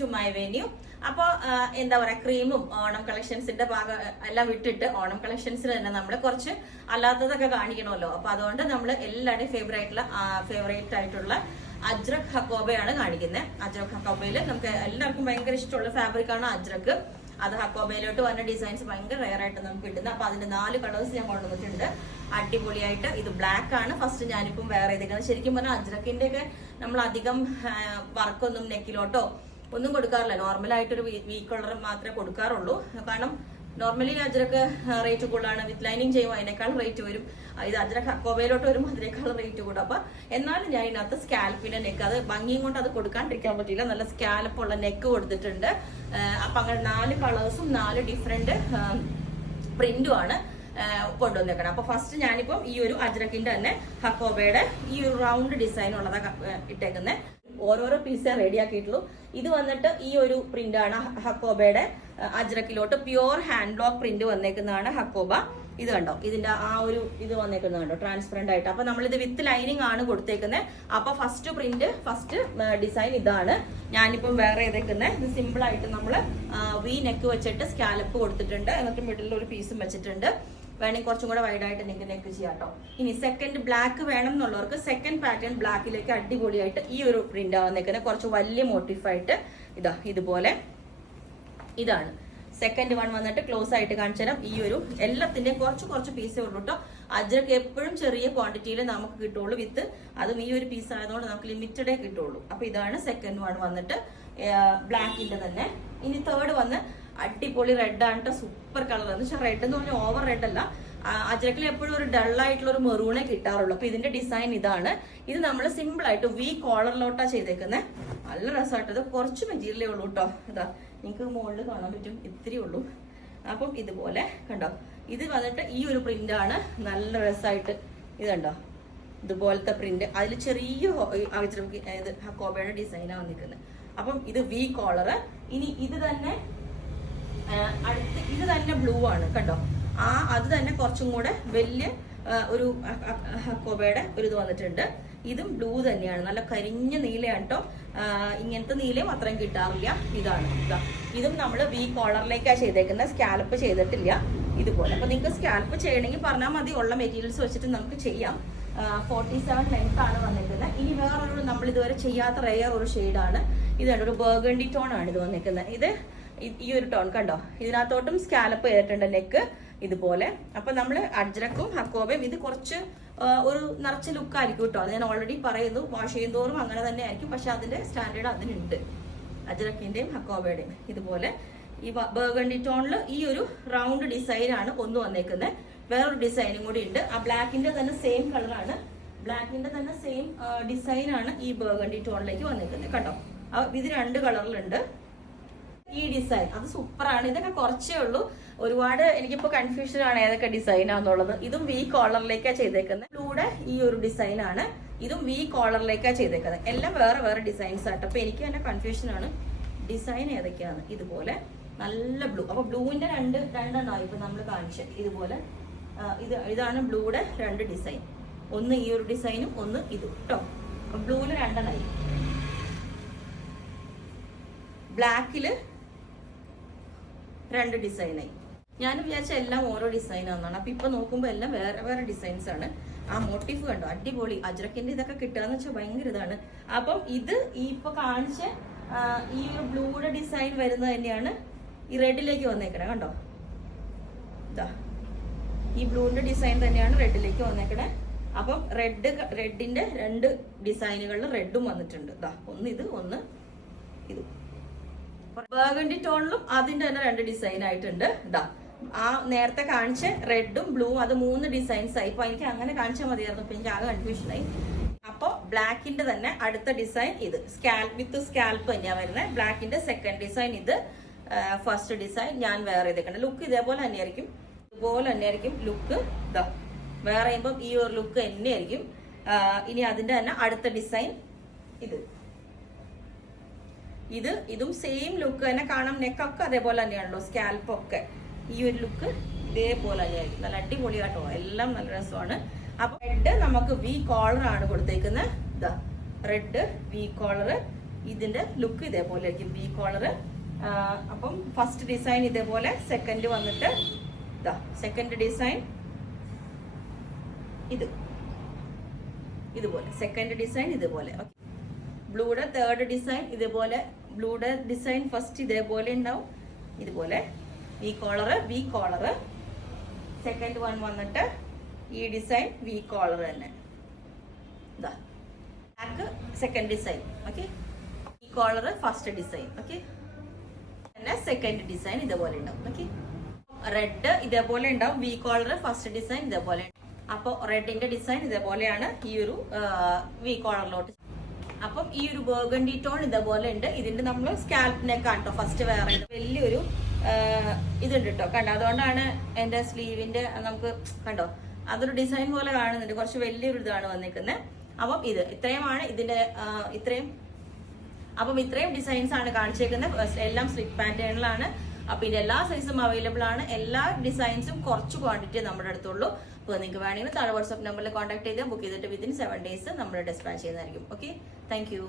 To my venue. അപ്പോൾ എന്താ പറയുക, ക്രീമും ഓണം കളക്ഷൻസിന്റെ ഭാഗം എല്ലാം വിട്ടിട്ട് ഓണം കളക്ഷൻസിൽ തന്നെ നമ്മൾ കുറച്ച് അല്ലാത്തതൊക്കെ കാണിക്കണമല്ലോ. അപ്പൊ അതുകൊണ്ട് നമ്മൾ എല്ലാവരുടെയും ഫേവറേറ്റ് ആയിട്ടുള്ള അജ്രക് ഹക്കോബയാണ് കാണിക്കുന്നത്. അജ്രക് ഹക്കോബയിൽ നമുക്ക് എല്ലാവർക്കും ഭയങ്കര ഇഷ്ടമുള്ള ഫാബ്രിക് ആണ് അജ്രക്. അത് ഹക്കോബയിലോട്ട് വന്ന ഡിസൈൻസ് ഭയങ്കര റെയർ ആയിട്ട് നമുക്ക് കിട്ടുന്നത്. അപ്പൊ അതിന്റെ 4 കളേഴ്സ് ഞാൻ കൊണ്ടുവന്നിട്ടുണ്ട്. അടിപൊളിയായിട്ട്. ഇത് ബ്ലാക്ക് ആണ് ഫസ്റ്റ് ഞാനിപ്പം വേറെ ചെയ്തേക്കുന്നത്. ശരിക്കും പറഞ്ഞാൽ അജ്രക്കിന്റെ ഒക്കെ നമ്മൾ അധികം വർക്കൊന്നും നെക്കിലോട്ടോ ഒന്നും കൊടുക്കാറില്ല. നോർമലായിട്ടൊരു വി കളർ മാത്രമേ കൊടുക്കാറുള്ളൂ. കാരണം നോർമലി അജ്രക്ക് റേറ്റ് കൂടുതലാണ്. വിത്ത് ലൈനിങ് ചെയ്യുമ്പോൾ അതിനേക്കാൾ റേറ്റ് വരും. ഇത് അജ്രക്ക് ഹക്കോബയിലോട്ട് വരുമ്പോൾ അതിനേക്കാൾ റേറ്റ് കൂടും. അപ്പൊ എന്നാലും ഞാൻ ഇതിനകത്ത് സ്കാൽപ്പിന്റെ നെക്ക്, അത് ഭംഗിയും കൊണ്ട് അത് കൊടുക്കാണ്ടിരിക്കാൻ പറ്റില്ല, നല്ല സ്കാൽപ്പ് ഉള്ള നെക്ക് കൊടുത്തിട്ടുണ്ട്. അപ്പൊ അങ്ങനെ 4 കളേഴ്സും 4 ഡിഫറെന്റ് പ്രിന്റും ആണ് കൊണ്ടുവന്നേക്കണം. അപ്പൊ ഫസ്റ്റ് ഞാനിപ്പം ഈ ഒരു അജ്രക്കിന്റെ തന്നെ ഹക്കോബയുടെ ഈ ഒരു റൗണ്ട് ഡിസൈൻ ഉള്ളതാ ഇട്ടേക്കുന്നത്. ഓരോരോ പീസേ റെഡി ആക്കിയിട്ടുള്ളൂ. ഇത് വന്നിട്ട് ഈ ഒരു പ്രിന്റ് ആണ് ഹക്കോബയുടെ അജ്രക്കിലോട്ട് പ്യുവർ ഹാൻഡ് ബ്ലോക്ക് പ്രിന്റ് വന്നേക്കുന്നതാണ് ഹക്കോബ. ഇത് കണ്ടോ, ഇതിന്റെ ആ ഒരു ഇത് വന്നേക്കുന്നത് കണ്ടോ, ട്രാൻസ്പെറന്റ് ആയിട്ട്. അപ്പൊ നമ്മളിത് വിത്ത് ലൈനിങ് ആണ് കൊടുത്തേക്കുന്നത്. അപ്പൊ ഫസ്റ്റ് ഡിസൈൻ ഇതാണ്. ഞാനിപ്പം വേറെ ചെയ്തേക്കുന്നത് ഇത് സിമ്പിൾ ആയിട്ട് നമ്മള് വി നെക്ക് വെച്ചിട്ട് സ്കാലപ്പ് കൊടുത്തിട്ടുണ്ട്. എന്നിട്ട് മിഡിലിൽ ഒരു പീസും വെച്ചിട്ടുണ്ട്. വേണമെങ്കിൽ കുറച്ചും കൂടെ വൈഡായിട്ട് നെക്ക് ചെയ്യാം കേട്ടോ. ഇനി സെക്കൻഡ് ബ്ലാക്ക് വേണം എന്നുള്ളവർക്ക് സെക്കൻഡ് പാറ്റേൺ ബ്ലാക്കിലേക്ക് അടിപൊളിയായിട്ട് ഈ ഒരു പ്രിന്റ് വന്നേക്കുന്നത്. കുറച്ച് വലിയ മോട്ടീഫായിട്ട് ഇതുപോലെ ഇതാണ് സെക്കൻഡ് വൺ വന്നിട്ട്. ക്ലോസ് ആയിട്ട് കാണിച്ചു തരാം. ഈ ഒരു എല്ലാത്തിന്റെയും കുറച്ച് പീസേ ഉള്ളൂ കേട്ടോ. അജ്രക്ക് എപ്പോഴും ചെറിയ ക്വാണ്ടിറ്റിയിൽ നമുക്ക് കിട്ടുള്ളൂ. വിത്ത് അതും ഈ ഒരു പീസ് ആയതുകൊണ്ട് നമുക്ക് ലിമിറ്റഡേ കിട്ടുള്ളൂ. അപ്പൊ ഇതാണ് സെക്കൻഡ് വൺ വന്നിട്ട് ബ്ലാക്കിന്റെ തന്നെ. ഇനി തേർഡ് വന്ന് അടിപൊളി റെഡ് ആണ് കേട്ടോ. സൂപ്പർ കളർ എന്ന് വെച്ചാൽ റെഡ് എന്ന് പറഞ്ഞാൽ ഓവർ റെഡ് അല്ല. അജ്രക്കിൽ എപ്പോഴും ഒരു ഡൾ ആയിട്ടുള്ള ഒരു മെറൂണേ കിട്ടാറുള്ളൂ. അപ്പൊ ഇതിന്റെ ഡിസൈൻ ഇതാണ്. ഇത് നമ്മൾ സിമ്പിൾ ആയിട്ട് വി കോളറിലോട്ടാ ചെയ്തേക്കുന്നത്. നല്ല രസമായിട്ടത്. കുറച്ച് മെറ്റീരിയലേ ഉള്ളൂ കേട്ടോ. ഇതാ നിങ്ങൾക്ക് മുകളിൽ കാണാൻ പറ്റും, ഇത്തിരി ഉള്ളൂ. അപ്പം ഇതുപോലെ കണ്ടോ, ഇത് വന്നിട്ട് ഈ ഒരു പ്രിന്റ് ആണ്. നല്ല രസമായിട്ട് ഇത് കണ്ടോ, ഇതുപോലത്തെ പ്രിന്റ്. അതിൽ ചെറിയ ഹക്കോബയുടെ ഡിസൈനാണ് വന്നിരിക്കുന്നത്. അപ്പം ഇത് വി കോളറ്. ഇനി ഇത് തന്നെ അടുത്ത് ഇത് തന്നെ ബ്ലൂ ആണ് കണ്ടോ. അത് തന്നെ കുറച്ചും കൂടെ വലിയ ഒരു ഹക്കോബയുടെ ഒരു ഇത് വന്നിട്ടുണ്ട്. ഇതും ബ്ലൂ തന്നെയാണ്. നല്ല കരിഞ്ഞ നീലയാണ് കേട്ടോ. ഇങ്ങനത്തെ നീലയും അത്രയും കിട്ടാറില്ല. ഇതാണ് ഇതും നമ്മൾ വി കോളറിലേക്കാണ് ചെയ്തേക്കുന്നത്. സ്കാലപ്പ് ചെയ്തിട്ടില്ല ഇതുപോലെ. അപ്പൊ നിങ്ങൾക്ക് സ്കാലപ്പ് ചെയ്യണമെങ്കിൽ പറഞ്ഞാൽ മതി. ഉള്ള മെറ്റീരിയൽസ് വെച്ചിട്ട് നമുക്ക് ചെയ്യാം. 47 ലെങ്ത് ആണ് വന്നിരിക്കുന്നത്. ഇനി വേറൊരു നമ്മൾ ഇതുവരെ ചെയ്യാത്ത റെയർ ഒരു ഷെയ്ഡാണ്. ഇതാണ് ഒരു ബർഗണ്ടി ടോൺ ആണ് ഇത് വന്നിരിക്കുന്നത്. ഇത് ഈ ഒരു ടോൺ കണ്ടോ, ഇതിനകത്തോട്ടും സ്കാലപ്പ് ചെയ്തിട്ടുണ്ട് നെക്ക് ഇതുപോലെ. അപ്പൊ നമ്മൾ അജ്രക്കും ഹക്കോബയും ഇത് കുറച്ച് ഒരു നിറച്ച ലുക്കായിരിക്കും കേട്ടോ. അത് ഞാൻ ഓൾറെഡി പറയുന്നു. വാഷ് ചെയ്യുന്നതോറും അങ്ങനെ തന്നെ ആയിരിക്കും. പക്ഷെ അതിന്റെ സ്റ്റാൻഡേർഡ് അതിനുണ്ട്. അജ്രക്കിന്റെയും ഹക്കോബയുടെയും ഇതുപോലെ ഈ ബർഗണ്ടി ടോണിൽ ഈ ഒരു റൗണ്ട് ഡിസൈനാണ് ഒന്ന് വന്നേക്കുന്നത്. വേറൊരു ഡിസൈനും കൂടി ഉണ്ട്. ആ ബ്ലാക്കിന്റെ തന്നെ സെയിം കളറാണ്. ബ്ലാക്കിന്റെ തന്നെ സെയിം ഡിസൈനാണ് ഈ ബർഗണ്ടി ടോണിലേക്ക് വന്നേക്കുന്നത് കണ്ടോ. ഇത് 2 കളറിലുണ്ട്. ഈ ഡിസൈൻ അത് സൂപ്പറാണ്. ഇതൊക്കെ കുറച്ചേ ഉള്ളൂ. ഒരുപാട് എനിക്കിപ്പോ കൺഫ്യൂഷൻ ആണ് ഏതൊക്കെ ഡിസൈനാന്നുള്ളത്. ഇതും വി കോളറിലേക്കാണ് ചെയ്തേക്കുന്നത്. ബ്ലൂടെ ഈ ഒരു ഡിസൈൻ ആണ്. ഇതും വി കോളറിലേക്കാണ് ചെയ്തേക്കുന്നത്. എല്ലാം വേറെ ഡിസൈൻസ് ആട്ടോ. അപ്പൊ എനിക്ക് തന്നെ കൺഫ്യൂഷൻ ആണ് ഡിസൈൻ ഏതൊക്കെയാണ്. ഇതുപോലെ നല്ല ബ്ലൂ. അപ്പൊ ബ്ലൂവിന്റെ രണ്ടെണ്ണമായി ഇപ്പൊ നമ്മൾ കാണിച്ചത്. ഇതുപോലെ ഇതാണ് ബ്ലൂയുടെ 2 ഡിസൈൻ. ഒന്ന് ഈ ഒരു ഡിസൈനും ഒന്ന് ഇത് കേട്ടോ. ബ്ലൂവില് 2 എണ്ണമായി. ബ്ലാക്കില് 2 ഡിസൈനായി. ഞാൻ വിചാരിച്ച എല്ലാം ഓരോ ഡിസൈനാണെന്നാണ്. അപ്പൊ ഇപ്പൊ നോക്കുമ്പോ എല്ലാം വേറെ ഡിസൈൻസ് ആണ്. ആ മോട്ടീഫ് കണ്ടോ, അടിപൊളി. അജ്രക്കിന്റെ ഇതൊക്കെ കിട്ടുകയെന്ന് വെച്ചാൽ ഭയങ്കര ഇതാണ്. അപ്പം ഇത് ഈ ഇപ്പൊ കാണിച്ച ഈ ഒരു ബ്ലൂയുടെ ഡിസൈൻ വരുന്നത് തന്നെയാണ് ഈ റെഡിലേക്ക് വന്നേക്കണേ കണ്ടോ. ഇതാ ഈ ബ്ലൂവിന്റെ ഡിസൈൻ തന്നെയാണ് റെഡിലേക്ക് വന്നേക്കണേ. അപ്പം റെഡിന്റെ 2 ഡിസൈനുകളിൽ റെഡും വന്നിട്ടുണ്ട്. ഇതാ ഒന്ന് ഇത് ഒന്ന് ഇത്. ബർഗണ്ടി ടോണിലും അതിന്റെ തന്നെ 2 ഡിസൈൻ ആയിട്ടുണ്ട്. ഇതാ ആ നേരത്തെ കാണിച്ച റെഡും ബ്ലൂവും അത് 3 ഡിസൈൻസ് ആയി. ഇപ്പൊ എനിക്ക് അങ്ങനെ കാണിച്ചാൽ മതിയായിരുന്നു. ഇപ്പൊ എനിക്ക് ആകെ കൺഫ്യൂഷനായി. അപ്പൊ ബ്ലാക്കിന്റെ തന്നെ അടുത്ത ഡിസൈൻ ഇത് വിത്ത് സ്കാൽപ്പ് തന്നെയാണ് വരുന്നത്. ബ്ലാക്കിന്റെ സെക്കൻഡ് ഡിസൈൻ ഇത്. ഫസ്റ്റ് ഡിസൈൻ ഞാൻ വേറെ ചെയ്തേക്കണ്ട. ലുക്ക് ഇതുപോലെ തന്നെയായിരിക്കും ലുക്ക്. ഇതാ വേറെ ചെയ്യുമ്പോൾ ഈ ഒരു ലുക്ക് തന്നെയായിരിക്കും. ഇനി അതിന്റെ തന്നെ അടുത്ത ഡിസൈൻ ഇതും സെയിം ലുക്ക് തന്നെ കാണാം. നെക്കൊക്കെ അതേപോലെ തന്നെയാണല്ലോ. സ്കാൽപ്പൊക്കെ ഈ ഒരു ലുക്ക് ഇതേപോലെ തന്നെയായിരിക്കും. നല്ല അടിപൊളിയാട്ടോ. എല്ലാം നല്ല രസമാണ്. അപ്പൊ റെഡ് നമുക്ക് വി കോളർ ആണ് കൊടുത്തേക്കുന്നത്. ഇതാ റെഡ് വി കോളർ. ഇതിന്റെ ലുക്ക് ഇതേപോലെ ആയിരിക്കും വി കോളർ. അപ്പം ഫസ്റ്റ് ഡിസൈൻ ഇതേപോലെ, സെക്കൻഡ് വന്നിട്ട് ഇതാ സെക്കൻഡ് ഡിസൈൻ ഇതുപോലെ, സെക്കൻഡ് ഡിസൈൻ ഇതുപോലെ. ബ്ലൂയുടെ തേർഡ് ഡിസൈൻ ഇതുപോലെ, ബ്ലൂയുടെ ഡിസൈൻ ഫസ്റ്റ് ഇതേപോലെ ഉണ്ടാവും, ഇതുപോലെ വി കോളർ. സെക്കൻഡ് വൺ വന്നിട്ട് ഈ ഡിസൈൻ വി കോളർ തന്നെ, ഇതാ black second design. Okay, V collar first design. Okay, പിന്നെ സെക്കൻഡ് ഡിസൈൻ ഇതുപോലെ ഉണ്ടാവും. ഓക്കെ, റെഡ് ഇതേപോലെ ഉണ്ടാവും, വി കോളർ ഫസ്റ്റ് ഡിസൈൻ ഇതേപോലെ. അപ്പോൾ റെഡിന്റെ ഡിസൈൻ ഇതേപോലെയാണ് ഈ ഒരു വി കോളറിലോട്ട്. അപ്പം ഈ ഒരു ബർഗണ്ടി ടോൺ ഇതേപോലെ ഉണ്ട്. ഇതിന്റെ നമ്മൾ സ്കാൽപ്പിനെക്ക് ആണ് കേട്ടോ ഫസ്റ്റ് വേറെ വലിയൊരു ഇതുണ്ട് കേട്ടോ, കണ്ടോ? അതുകൊണ്ടാണ് എന്റെ സ്ലീവിന്റെ നമുക്ക് കണ്ടോ അതൊരു ഡിസൈൻ പോലെ കാണുന്നുണ്ട്, കുറച്ച് വലിയൊരു ഇതാണ് വന്നിരിക്കുന്നത്. അപ്പം ഇത്രയുമാണ് ഇതിന്റെ ഇത്രയും ഡിസൈൻസ് ആണ് കാണിച്ചേക്കുന്നത്. എല്ലാം സ്ലിപ്പ് പാറ്റേണിലാണ്. അപ്പൊ ഇതിന്റെ എല്ലാ സൈസും അവൈലബിൾ ആണ്. എല്ലാ ഡിസൈൻസും കുറച്ച് ക്വാണ്ടിറ്റി നമ്മുടെ അടുത്തുള്ളൂ. അപ്പോൾ നിങ്ങൾക്ക് വേണമെങ്കിൽ താഴെ വാട്സ്ആപ്പ് നമ്പറിൽ കോൺടാക്ട് ചെയ്ത് ബുക്ക് ചെയ്തിട്ട് വിത്തിൻ 7 days നമ്മൾ ഡിസ്പാച്ച് ചെയ്യുന്നതായിരിക്കും. Okay, thank you.